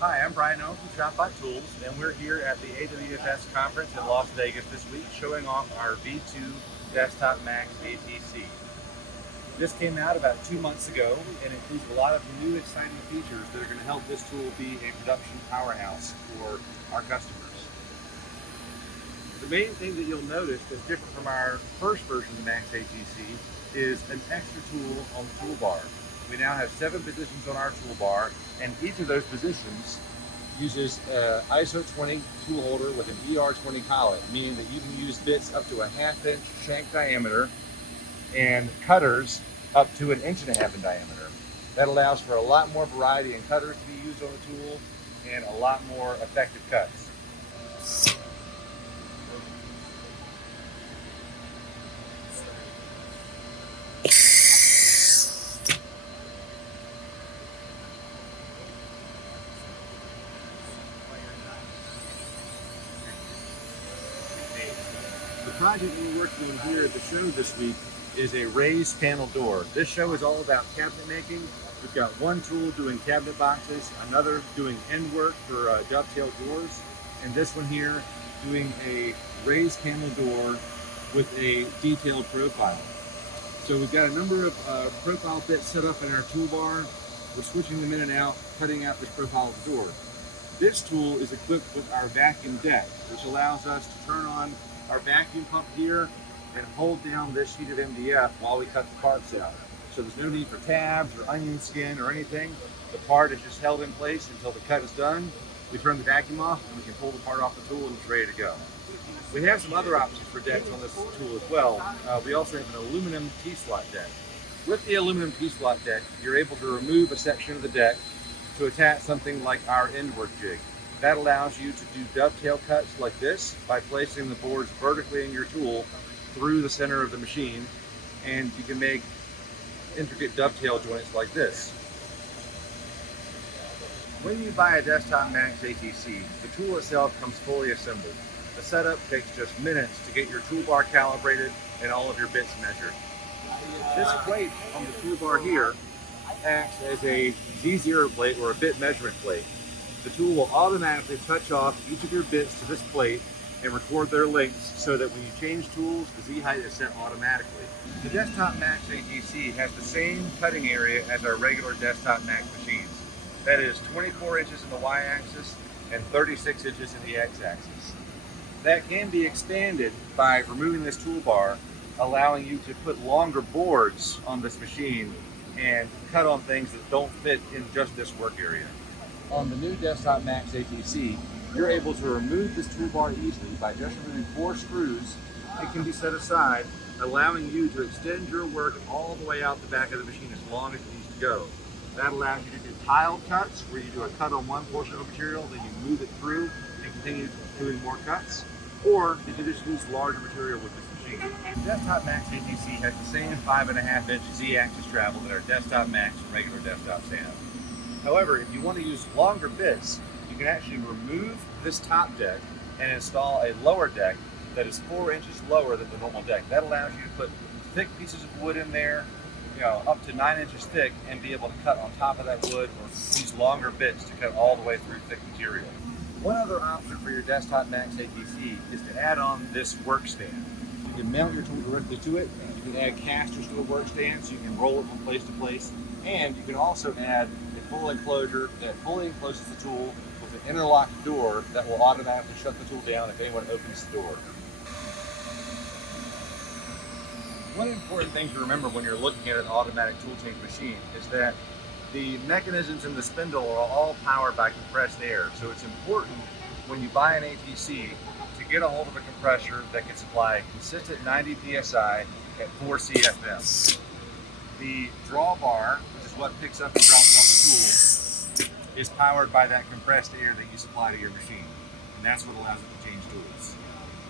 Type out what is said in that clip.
Hi, I'm Brian Owen from ShopBot Tools, and we're here at the AWFS Conference in Las Vegas this week showing off our V2 Desktop MAX ATC. This came out about 2 months ago and includes a lot of new exciting features that are going to help this tool be a production powerhouse for our customers. The main thing that you'll notice that's different from our first version of the MAX ATC is an extra tool on the toolbar. We now have 7 positions on our toolbar, and each of those positions uses an ISO 20 tool holder with an ER20 collet, meaning that you can use bits up to a 1/2 inch shank diameter and cutters up to 1.5 inches in diameter. That allows for a lot more variety in cutters to be used on the tool and a lot more effective cuts. The project we're working on here at the show this week is a raised panel door. This show is all about cabinet making. We've got one tool doing cabinet boxes, another doing end work for dovetail doors, and this one here doing a raised panel door with a detailed profile. So we've got a number of profile bits set up in our toolbar. We're switching them in and out, cutting out this profile of the door. This tool is equipped with our vacuum deck, which allows us to turn on our vacuum pump here and hold down this sheet of MDF while we cut the parts out. So there's no need for tabs or onion skin or anything. The part is just held in place until the cut is done. We turn the vacuum off and we can pull the part off the tool and it's ready to go. We have some other options for decks on this tool as well. We also have an aluminum T-slot deck. With the aluminum T-slot deck, you're able to remove a section of the deck to attach something like our end work jig. That allows you to do dovetail cuts like this by placing the boards vertically in your tool through the center of the machine, and you can make intricate dovetail joints like this. When you buy a Desktop MAX ATC, the tool itself comes fully assembled. The setup takes just minutes to get your toolbar calibrated and all of your bits measured. This plate on the toolbar here acts as a Z0 plate or a bit measurement plate. The tool will automatically touch off each of your bits to this plate and record their lengths so that when you change tools, the Z height is set automatically. The Desktop MAX ATC has the same cutting area as our regular Desktop MAX machines. That is 24 inches in the Y-axis and 36 inches in the X-axis. That can be expanded by removing this toolbar, allowing you to put longer boards on this machine and cut on things that don't fit in just this work area. On the new Desktop MAX ATC, you're able to remove this toolbar easily by just removing 4 screws. It can be set aside, allowing you to extend your work all the way out the back of the machine as long as it needs to go. That allows you to do tiled cuts, where you do a cut on one portion of the material, then you move it through and continue doing more cuts. Or you can just use larger material with this machine. The Desktop MAX ATC has the same 5.5 inch Z-axis travel that our Desktop MAX and regular desktops have. However, if you want to use longer bits, you can actually remove this top deck and install a lower deck that is 4 inches lower than the normal deck. That allows you to put thick pieces of wood in there, up to 9 inches thick, and be able to cut on top of that wood or use longer bits to cut all the way through thick material. One other option for your Desktop MAX ATC is to add on this work stand. You can mount your tool directly to it. You can add casters to a work stand so you can roll it from place to place. And you can also add a full enclosure that fully encloses the tool with an interlocked door that will automatically shut the tool down if anyone opens the door. One important thing to remember when you're looking at an automatic tool change machine is that the mechanisms in the spindle are all powered by compressed air. So it's important when you buy an ATC to get a hold of a compressor that can supply consistent 90 psi at 4 CFM. The drawbar, which is what picks up and drops off the tool, is powered by that compressed air that you supply to your machine. And that's what allows it to change tools.